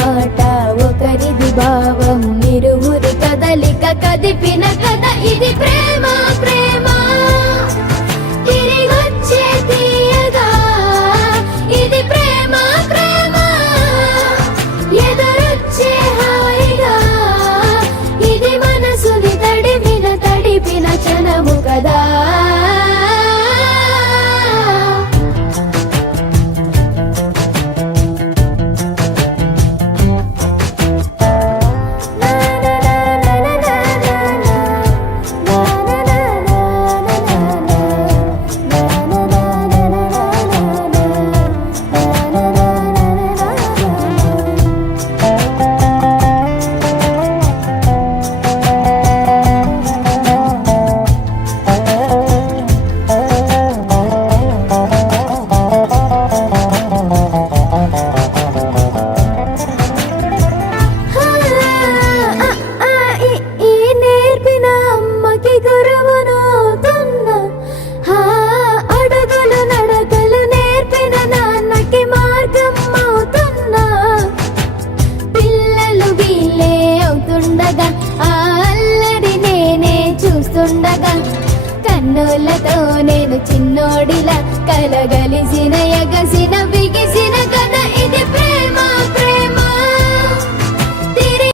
మాట ఒకరిది భావం ఇరువురి కదలిక కదిపిన కథ ఇది ప్రేమ ప్రేమ తిరిగొచ్చే తీయగా ఇది ప్రేమ ప్రేమ ఎదురొచ్చే హాయిగా ఇది మనసుని తడిపిన క్షణము కదా కన్నులతో నేను చిన్నోడిలా కలగలిసిన